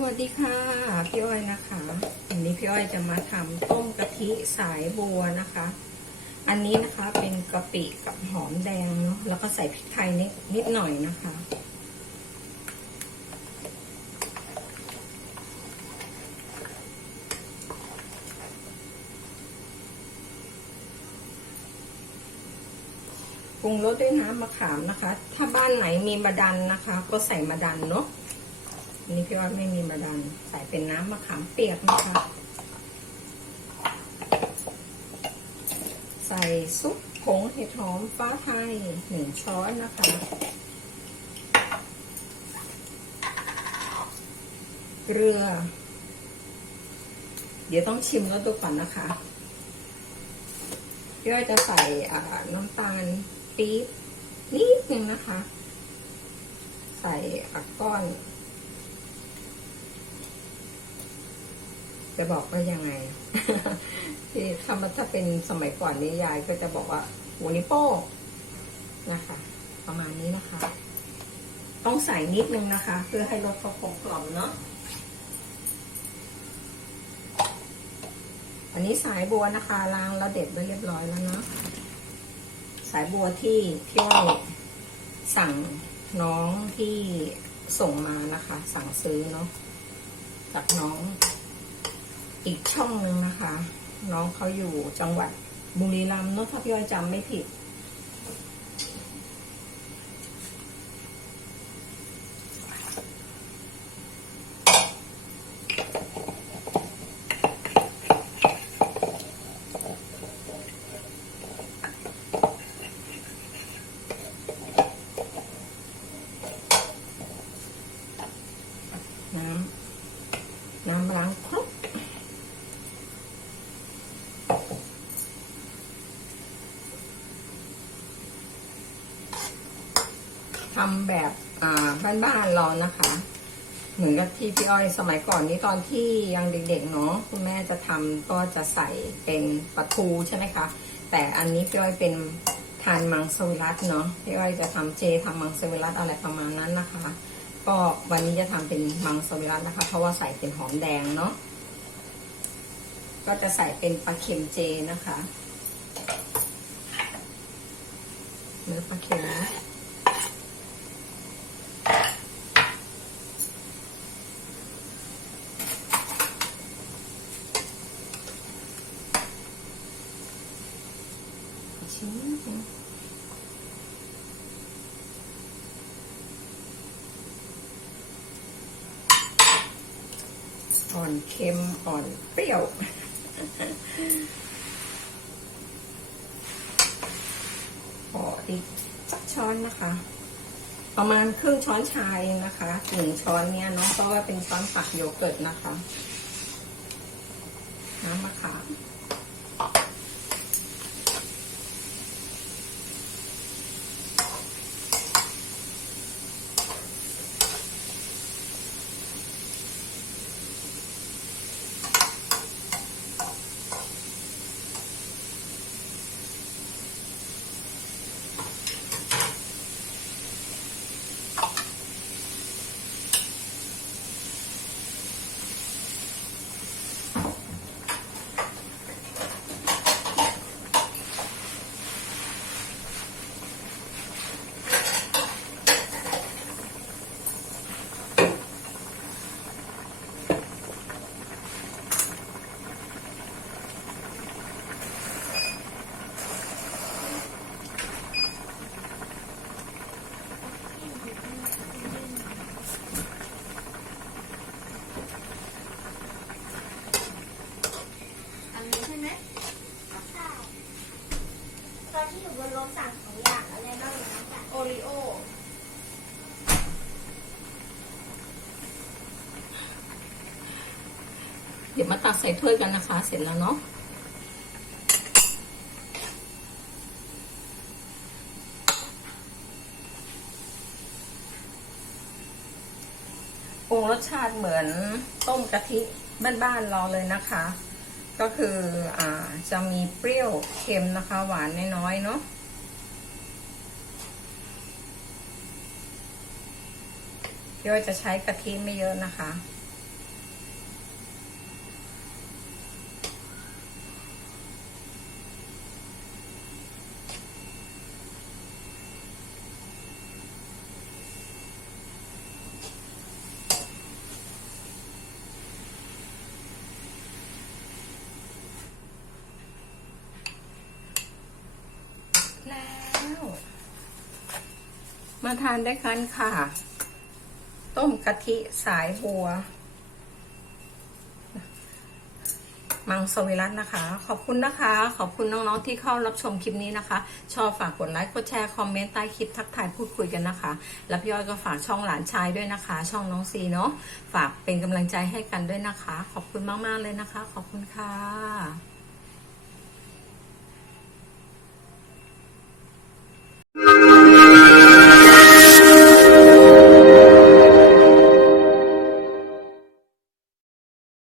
วัสดีค่ะ พี่อ้อยนะคะวันนี้พี่อ้อยจะมาทำต้มกะทิสายบัวนะคะ อันนี้นะคะเป็นกะปิกับหอมแดงเนาะแล้วก็ใส่พริกไทยนิดนิดหน่อยนะคะ ปรุงรสด้วยน้ำมะขามนะคะ ถ้าบ้านไหนมีมะดันนะคะ ก็ใส่มะดันเนาะ อันนี้พี่ว่าไม่มีมะดัน ใส่เป็นน้ำมะขามเปียกนะคะ ใส่ซุปผงเห็ดหอมฟ้าไทยหนึ่งช้อนนะคะเกลือ เดี๋ยวต้องชิมแล้วดูก่อนนะคะพี่อ้อยจะใส่น้ำตาลปี๊บนิดนึงนะคะ ใส่อักก้อน จะบอกว่ายังไงที่ถ้ามันถ้าเป็นสมัยก่อนนี้ยายก็จะบอกว่าหัวนิ้วโป้นะคะ ประมาณนี้นะคะ ต้องใส่นิดนึงนะคะ เพื่อให้รสเขากลมกล่อมเนาะอันนี้สายบัวนะคะล้างแล้วเด็ดไว้เรียบร้อยแล้วเนาะสายบัวที่พี่อ้อยสั่งน้องที่ส่งมานะคะ สั่งซื้อเนาะจากน้อง อีกช่องหนึ่งนะคะ น้องเขาอยู่จังหวัดบุรีรัมย์เนาะถ้าพี่อ้อยจำไม่ผิด น้ำ น้ำล้างครก ทำแบบบ้านๆเรานะคะ เหมือนกับที่พี่อ้อยสมัยก่อนนี้ตอนที่ยังเด็กๆเนาะคุณแม่จะทำก็จะใส่เป็นปลาทูใช่ไหมคะแต่อันนี้พี่อ้อยเป็นทานมังสวิรัตเนาะพี่อ้อยจะทำเจทำมังสวิรัตอะไรประมาณนั้นนะคะ ก็วันนี้จะทำเป็นมังสวิรัตนะคะ เพราะว่าใส่เป็นหอมแดงเนาะก็จะใส่เป็นปลาเค็มเจนะคะเนื้อปลาเค็มนะชิ้นนึง อนเค็มอ่อนเปรี้ยว ขออีกสักช้อนนะคะ ประมาณครึ่งช้อนชาเองนะคะหนึ่งช้อนเนี้ยเนาะเพราะว่าเป็นช้อนปักโยเกิร์ตนะคะ น้ำมะขาม อันนี้ใช่ไหมใช่ตอนที่อยู่บนรถสั่งสองอย่างอะไรบ้างนะจ๊ะโอริโอ เดี๋ยวมาตักใส่ถ้วยกันนะคะ เสร็จแล้วเนาะปรุงรสชาติเหมือนต้มกะทิบ้านๆเราเลยนะคะ ก็คืออ่าจะมีเปรี้ยวเค็มนะคะ หวานน้อยๆเนาะพี่อยจะใช้กะทิไม่เยอะนะคะ อ มาทานด้วยกันค่ะ ต้มกะทิสายบัว มังสวิรัตนะคะ ขอบคุณนะคะ ขอบคุณน้องๆที่เข้ารับชมคลิปนี้นะคะ ชอบฝากกดไลค์กดแชร์คอมเมนต์ใต้คลิปทักทายพูดคุยกันนะคะ แล้วพี่อ้อยก็ฝากช่องหลานชายด้วยนะคะ ช่องน้องซีเนาะฝากเป็นกำลังใจให้กันด้วยนะคะ ขอบคุณมากๆเลยนะคะ ขอบคุณค่ะ